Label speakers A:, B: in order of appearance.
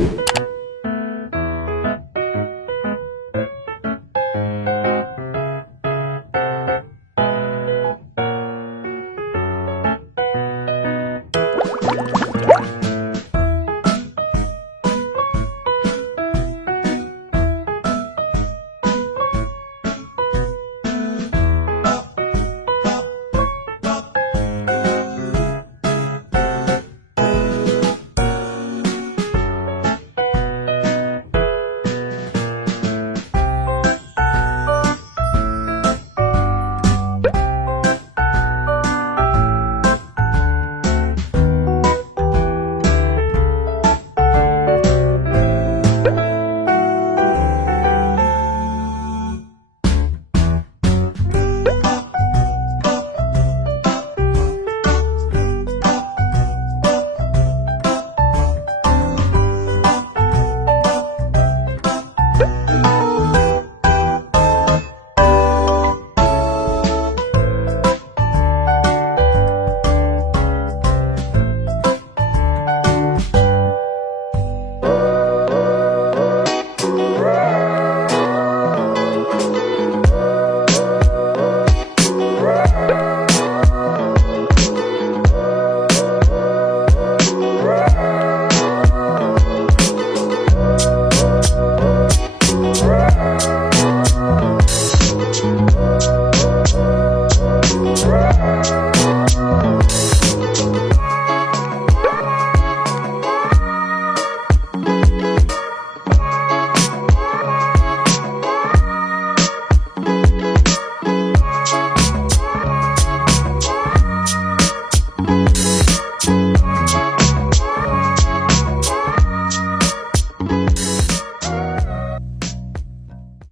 A: Thank you.